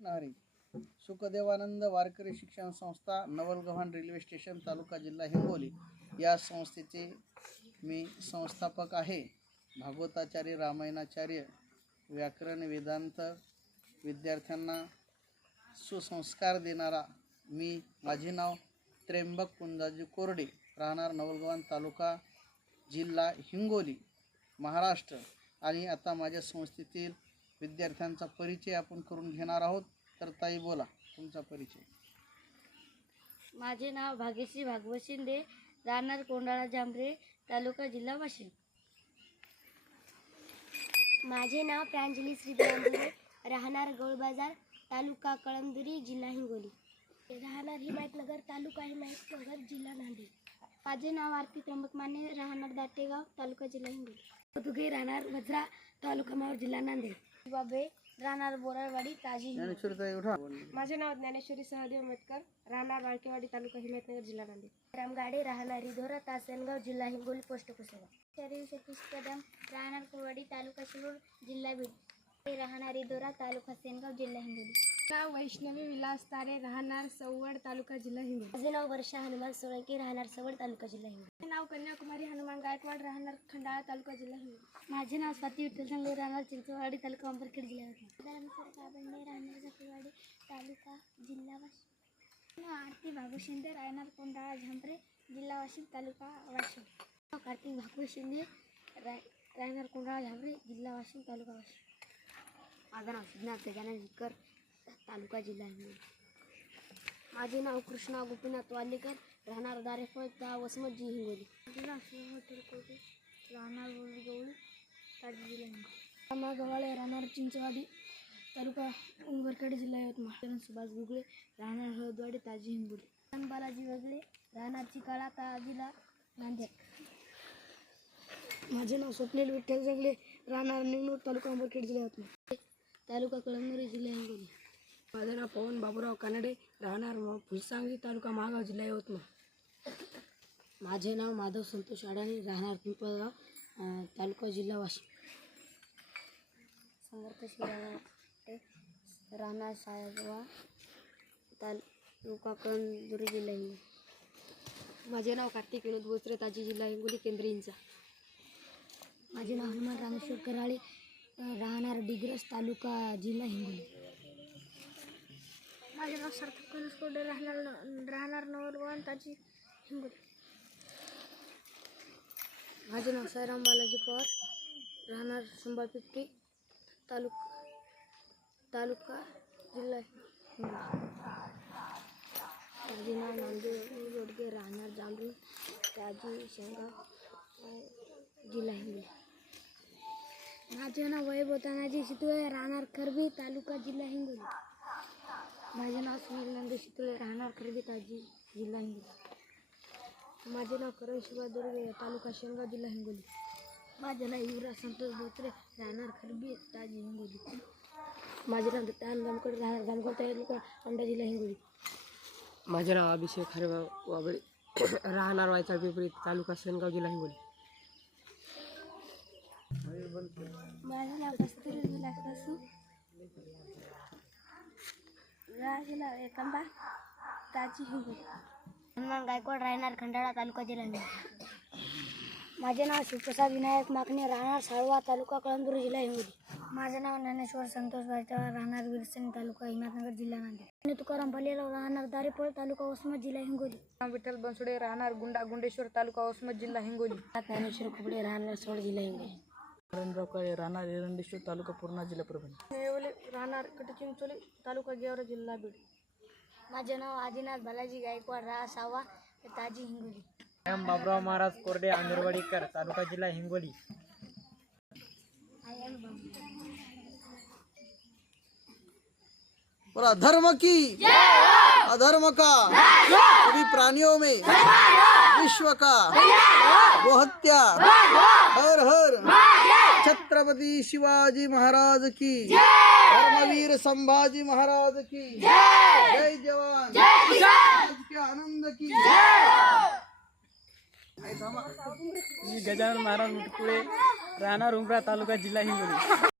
कृष्ण हरी सुखदेवानंद वारकरी शिक्षण संस्था Navalgavhan railway station तालुका जिल्हा हिंगोली. या संस्थेचे मी संस्थापक आहे. भागवताचार्य रामायणाचार्य व्याकरण वेदांत विद्यार्थ्यांना सुसंस्कार देणारा मी. माझे नाव त्र्यंबक कुंजाजी कोरडे. राहणार नवलगव्हाण तालुका जिल्हा हिंगोली महाराष्ट्र. आणि आता माझ्या संस्थेतील विद्यार्थ्यांचा परिचय आपण करून घेणार आहोत. तर ताई बोला तुमचा परिचय. माझे नाव भाग्यश्री भागवत शिंदे राहणार कोंडाळा जांभरे तालुका जिल्हा वाशिम. माझे नाव प्रांजली श्रीधरांबुरे राहणार गौळबाजार तालुका कळमदुरी जिल्हा हिंगोली. राहणार हिमायतनगर तालुका हिमायतनगर जिल्हा नांदेड. माझे नाव आरती त्र्यंबक माने राहणार दाटेगाव तालुका जिल्हा हिंगोली. तुगे राहणार वज्रा तालुका मावर जिल्हा नांदेड. बाबे राहणार बोराळवाडी ताजी ज्ञानेश्वरी ताई उठा माझे नाव ज्ञानेश्वरी सहदेव मटकर राहणार वाळकेवाडी तालुका हिमायतनगर जिल्हा नांदेड. रामगाडे राहणार रिधोरा तासनगाव जिल्हा हिंगोली पोस्ट कुसेगाव. शरीर सतीश कदम राहणार कुरवाडी तालुका शिरूर जिल्हा बीड. राहणार रिधोरा तालुका सेनगाव जिल्हा हिंगोली. नाव वैष्णवी विलास तारे राहणार सवड तालुका जिल्हा हिंगोली? माझे नाव वर्षा हनुमान सोळंकी राहणार सवड तालुका जिल्हा हिंगोली. माझे नाव कन्याकुमारी हनुमान गायकवाड राहणार खंडाळा तालुका जिल्हा हिंगोली. माझे नाव स्वाती विठ्ठल सांगले राहणार चिंचवाडी तालुका अंबरखेड जिल्हा काबंडे राहणार तालुका जिल्हा वाशिम. आरती भागू शिंदे राहणार कोंडाळा झांपरे जिल्हा वाशिम तालुका वाशिम. कार्तिक भागू शिंदे रा राहणार कोंडाळा झांपरे जिल्हा वाशिम तालुका वाशिम. माझं नाव सिद्धार्थ गजाननकर तालुका जिल्हा हिंगोली माझे नाव कृष्णा गोपीनाथ वालेकर. राहणार दारेफळ ता वसमत जी हिंगोली कोटे राहणार गवळी ताजी जिल्हा हिंगोली. गव्हाळे राहणार चिंचवाडी तालुका उंबरखेड जिल्हा यवतमाळ. सुभाष गुगळे राहणार हळदवाडी ताजी हिंगोली. बालाजी वगळे राहणार चिकाळा ताजीला नांदेड. माझे नाव स्वप्नील विठ्ठल जगले राहणार निवणूर तालुका अंबरखेड जिल्हा यवतमाळ. तालुका कळमनुरी जिल्हा हिंगोली. माझे नाव पवन बाबूराव कानडे राहणार म- फुलसांगली तालुका महागाव जिल्हा यवतमाळ. माझे नाव माधव संतोष अडाणी राहणार पिंपळगाव तालुका जिल्हा वाशिम. समर्थ राहणार सायगाव तालुका कंदुरी जिल्हा हिंगोली. माझे नाव कार्तिक विनोद बोचरे ताजी जिल्हा हिंगोली केंद्रींचा माझे नाव हनुमान रामेश्वर कराळे राहणार डिग्रस तालुका जिल्हा हिंगोली. माझे नाव सार्थक कनसकोडे राहणार राहणार नवरवान ताजी हिंगोली. माझे नाव साईराम बालाजी पवार. राहणार संभाळ तालुक तालुका तालुका जिल्हा हिंगोली. माझे नाव नामदेव गोडगे राहणार जांभरून ताजी शेंगाव जिल्हा हिंगोली. माझे नाव वैभव तानाजी शितुळे राहणार खरबी तालुका जिल्हा हिंगोली. माझे नाव सुनील नंद शितुळे राहणार खरबी ताजी जिल्हा हिंगोली. माझे नाव करण शिवा दुर्गे तालुका शेंगाव जिल्हा हिंगोली. माझे नाव युवराज संतोष बोत्रे राहणार खरबी ताजी हिंगोली. माझे नाव दत्तान जामकर राहणार जामकर तालुका अंडा जिल्हा हिंगोली. माझे नाव अभिषेक हरिभाऊ वाबळे. राहणार वायचा पिपरी तालुका शेनगाव जिल्हा हिंगोली. माझे नाव कस्तुरी विलास एकंबा ताजी हनुमान गायकवाड राहणार खंडाळा तालुका जिल्हा माझे नाव शिवप्रसाद विनायक माकणे राहणार साळवा तालुका कळमदुरी जिल्हा हिंगोली. माझे नाव ज्ञानेश्वर संतोष भाजवार राहणार विरसणी तालुका हिमायतनगर जिल्हा नांदेड. आणि तुकाराम भालेराव राहणार दारेपळ तालुका वसमत जिल्हा हिंगोली. विठ्ठल बनसोडे राहणार गुंडा गुंडेश्वर तालुका वसमत जिल्हा हिंगोली. ज्ञानेश्वर खुबडे राहणार सोड जिल्हा हिंगोली. नरेंद्र काळे राहणार एरंडेश्वर तालुका पूर्णा जिल्हा परभणी नेवले राहणार कटचिंचोली तालुका गेवरा जिल्हा बीड माझे नाव आदिनाथ बालाजी गायकवाड राहा सावा ताजी हिंगोली एम बाबराव महाराज कोरडे आंधरवाडीकर तालुका जिल्हा हिंगोली बोला धर्म की अधर्म का सभी प्राणियों में विश्व का गोहत्या हर हर छत्रपति शिवाजी महाराज की। धर्मवीर संभाजी महाराज की। जय! जवान। देश के आनंद की। गजानन महाराज मुटकुळे राहणार उमरा तालुका जिल्हा हिंगोली।